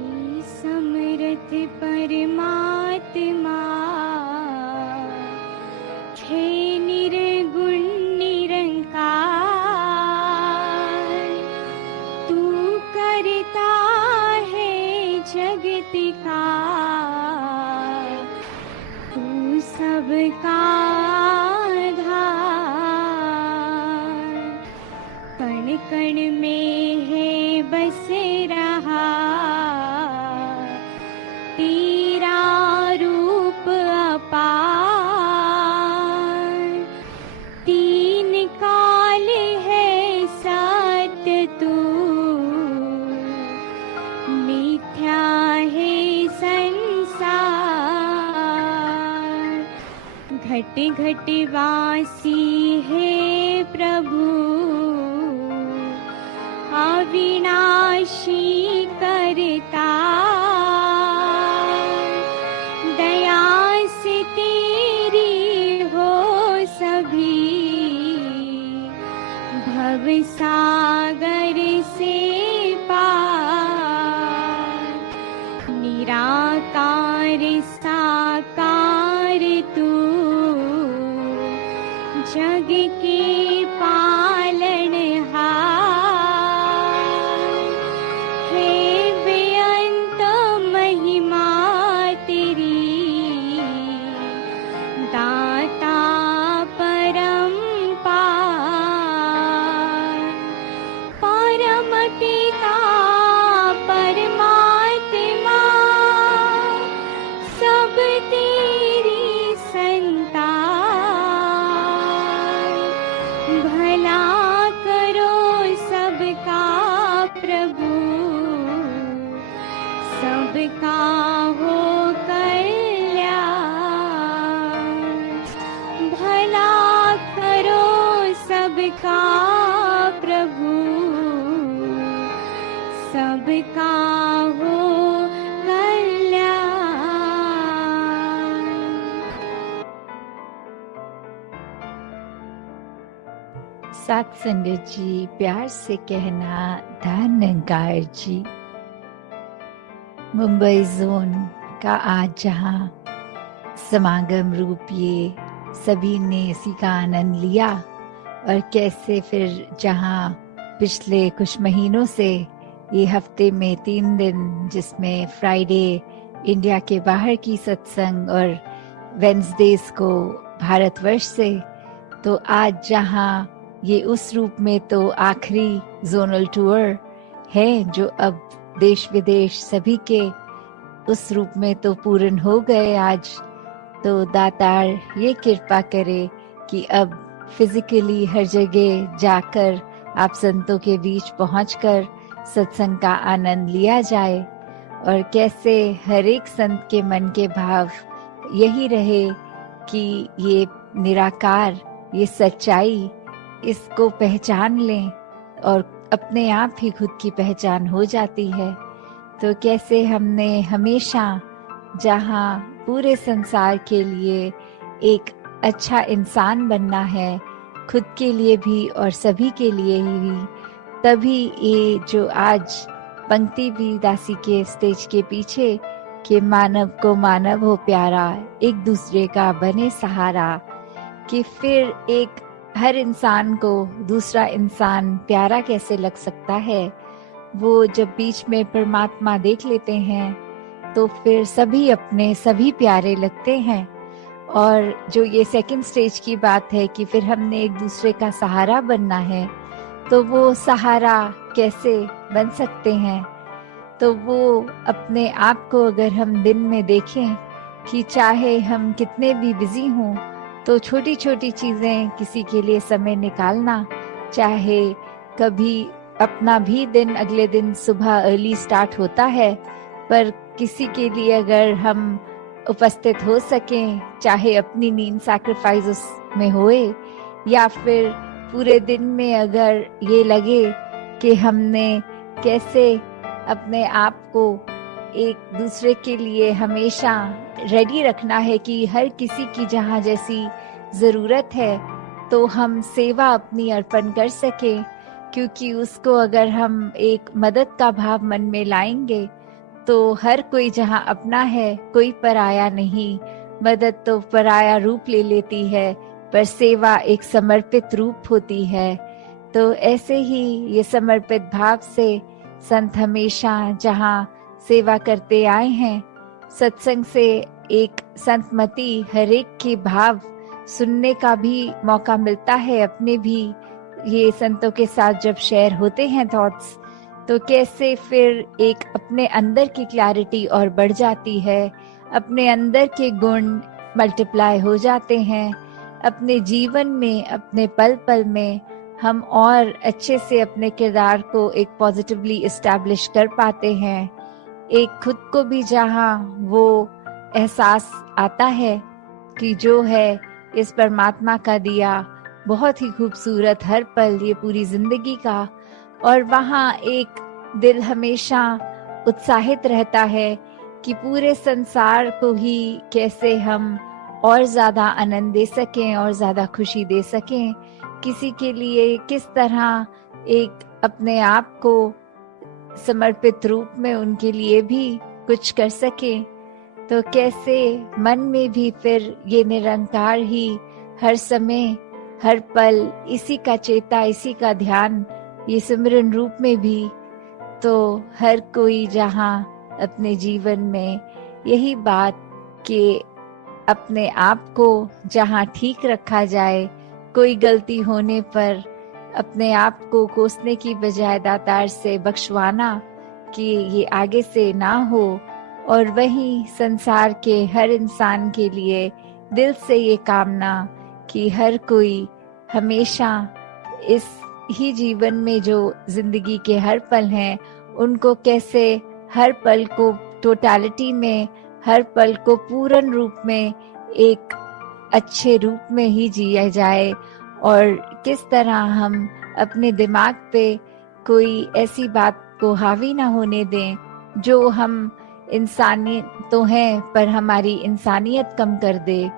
हे समर्थ परमात्मा, हे निर्गुण निरंकार, तू करता है जगत का, तू सबका आधार। कण कण में है बस रहा तेरा रूप अपार। तीन काल है सत्य तू, मिथ्या है संसार। घट घट वासी है प्रभु, अविनाशी करता। दया से तेरी हो सभी, भव सागर से पार। निराकार साकार तू, जग के पालनहार। हे बेअंत महिमा तेरी, दाता परमपार। परम पिता परमात्मा, सब तेरी संतान। भला करो सबका प्रभु, सबका हो कल्याण। भला करो सबका प्रभु, सबका हो कल्याण। साथ संगत जी, प्यार से कहना धन्यकार जी। मुंबई जोन का आज जहां समागम रूप ये सभी ने इसी का आनंद लिया, और कैसे फिर जहां पिछले कुछ महीनों से ये हफ्ते में 3 दिन, जिसमें फ्राइडे इंडिया के बाहर की सत्संग और वेंसडेज को भारतवर्ष से, तो आज जहां ये उस रूप में तो आखिरी जोनल टूर है जो अब देश विदेश सभी के उस रूप में तो पूर्ण हो गए आज। तो दातार ये कृपा करे कि अब फिजिकली हर जगह जाकर आप संतों के बीच पहुंचकर सत्संग का आनंद लिया जाए, और कैसे हर एक संत के मन के भाव यही रहे कि ये निराकार, ये सच्चाई, इसको पहचान लें और अपने आप ही खुद की पहचान हो जाती है। तो कैसे हमने हमेशा जहां पूरे संसार के लिए एक अच्छा इंसान बनना है, खुद के लिए भी और सभी के लिए ही, तभी ये जो आज पंक्ति भी दासी के स्टेज के पीछे कि मानव को मानव हो प्यारा, एक दूसरे का बने सहारा, कि फिर एक हर इंसान को दूसरा इंसान प्यारा कैसे लग सकता है। वो जब बीच में परमात्मा देख लेते हैं तो फिर सभी अपने सभी प्यारे लगते हैं। और जो ये सेकंड स्टेज की बात है कि फिर हमने एक दूसरे का सहारा बनना है, तो वो सहारा कैसे बन सकते हैं। तो वो अपने आप को अगर हम दिन में देखें कि चाहे हम कितने भी बिजी हों, तो छोटी छोटी चीजें किसी के लिए समय निकालना, चाहे कभी अपना भी दिन अगले दिन सुबह अर्ली स्टार्ट होता है, पर किसी के लिए अगर हम उपस्थित हो सकें, चाहे अपनी नींद सैक्रिफाइस उसमें होए, या फिर पूरे दिन में अगर ये लगे कि हमने कैसे अपने आप को एक दूसरे के लिए हमेशा रेडी रखना है कि हर किसी की जहाँ जैसी जरूरत है तो हम सेवा अपनी अर्पण कर सके, क्योंकि उसको अगर हम एक मदद का भाव मन में लाएंगे तो हर कोई जहाँ अपना है, कोई पराया नहीं। मदद तो पराया रूप ले लेती है, पर सेवा एक समर्पित रूप होती है। तो ऐसे ही ये समर्पित भाव से संत हमेशा जहाँ सेवा करते आए हैं, सत्संग से एक संतमति हर एक के भाव सुनने का भी मौका मिलता है। अपने भी ये संतों के साथ जब शेयर होते हैं थॉट्स, तो कैसे फिर एक अपने अंदर की क्लैरिटी और बढ़ जाती है, अपने अंदर के गुण मल्टीप्लाई हो जाते हैं। अपने जीवन में, अपने पल पल में हम और अच्छे से अपने किरदार को एक पॉजिटिवली इस्टेब्लिश कर पाते हैं। एक खुद को भी जहाँ वो एहसास आता है कि जो है इस परमात्मा का दिया बहुत ही खूबसूरत हर पल ये पूरी जिंदगी का, और वहाँ एक दिल हमेशा उत्साहित रहता है कि पूरे संसार को ही कैसे हम और ज्यादा आनंद दे सकें और ज्यादा खुशी दे सकें, किसी के लिए किस तरह एक अपने आप को समर्पित रूप में उनके लिए भी कुछ कर सकें। तो कैसे मन में भी फिर ये निरंकार ही हर समय हर पल इसी का चेता, इसी का ध्यान, ये सिमरन रूप में भी। तो हर कोई जहाँ अपने जीवन में यही बात कि अपने आप को जहाँ ठीक रखा जाए, कोई गलती होने पर अपने आप को कोसने की बजाय दातार से बख्शवाना कि ये आगे से ना हो, और वहीं संसार के हर इंसान के लिए दिल से ये कामना कि हर कोई हमेशा इस ही जीवन में जो जिंदगी के हर पल हैं, उनको कैसे हर पल को टोटलिटी में, हर पल को पूर्ण रूप में एक अच्छे रूप में ही जिया जाए, और किस तरह हम अपने दिमाग पे कोई ऐसी बात को हावी ना होने दें जो हम इंसानी तो हैं पर हमारी इंसानियत कम कर दे।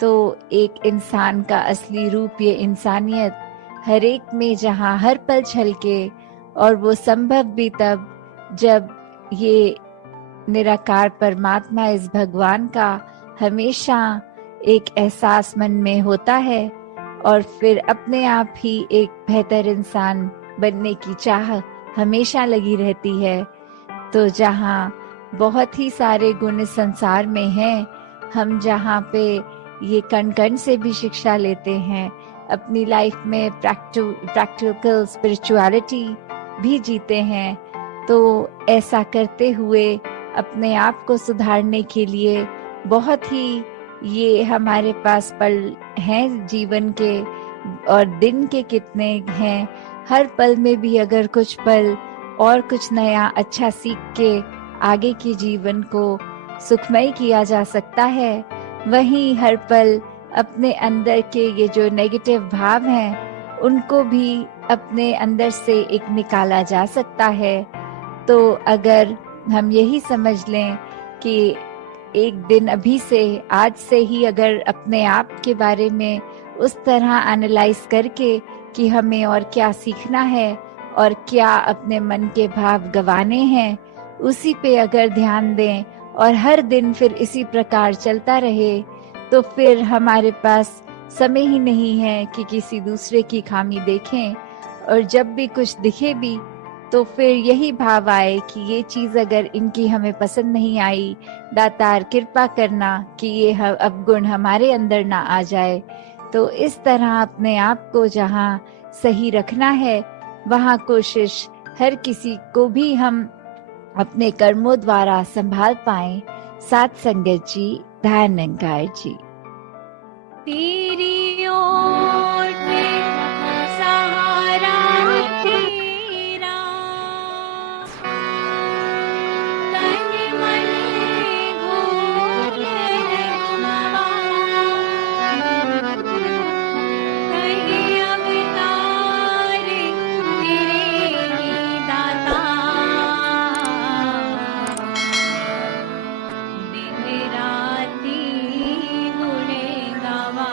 तो एक इंसान का असली रूप ये इंसानियत हर एक में जहाँ हर पल छलके, और वो संभव भी तब जब ये निराकार परमात्मा, इस भगवान का हमेशा एक एहसास मन में होता है, और फिर अपने आप ही एक बेहतर इंसान बनने की चाह हमेशा लगी रहती है। तो जहाँ बहुत ही सारे गुण इस संसार में हैं, हम जहाँ पे ये कण कण से भी शिक्षा लेते हैं, अपनी लाइफ में प्रैक्टिकल स्पिरिचुअलिटी भी जीते हैं, तो ऐसा करते हुए अपने आप को सुधारने के लिए बहुत ही ये हमारे पास पल हैं जीवन के, और दिन के कितने हैं। हर पल में भी अगर कुछ पल और कुछ नया अच्छा सीख के आगे के जीवन को सुखमय किया जा सकता है, वहीं हर पल अपने अंदर के ये जो नेगेटिव भाव हैं उनको भी अपने अंदर से एक निकाला जा सकता है। तो अगर हम यही समझ लें कि एक दिन अभी से, आज से ही अगर अपने आप के बारे में उस तरह एनालाइज करके कि हमें और क्या सीखना है और क्या अपने मन के भाव गंवाने हैं, उसी पे अगर ध्यान दें और हर दिन फिर इसी प्रकार चलता रहे, तो फिर हमारे पास समय ही नहीं है कि किसी दूसरे की खामी देखें, और जब भी कुछ दिखे भी तो फिर यही भाव आए कि ये चीज अगर इनकी हमें पसंद नहीं आई, दातार कृपा करना कि ये अवगुण हमारे अंदर ना आ जाए। तो इस तरह अपने आप को जहाँ सही रखना है, वहाँ कोशिश हर किसी को भी हम अपने कर्मों द्वारा संभाल पाएं। साथ संगत जी, दयानंद जी। तेरी ओट सहारा तेरा, तन मन घोले गुमवा, कहीं अवतार तेरे ही दाता, दिन राती गुणे गावा।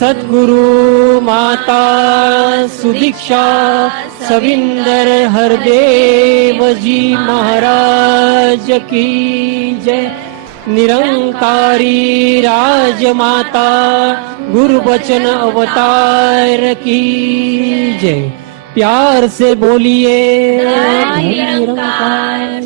सद्गुरु माता सुदीक्षा सविंदर हरदेव जी महाराज की जय। निरंकारी राजमाता गुरुबचन अवतार की जय। प्यार से बोलिए निरंकार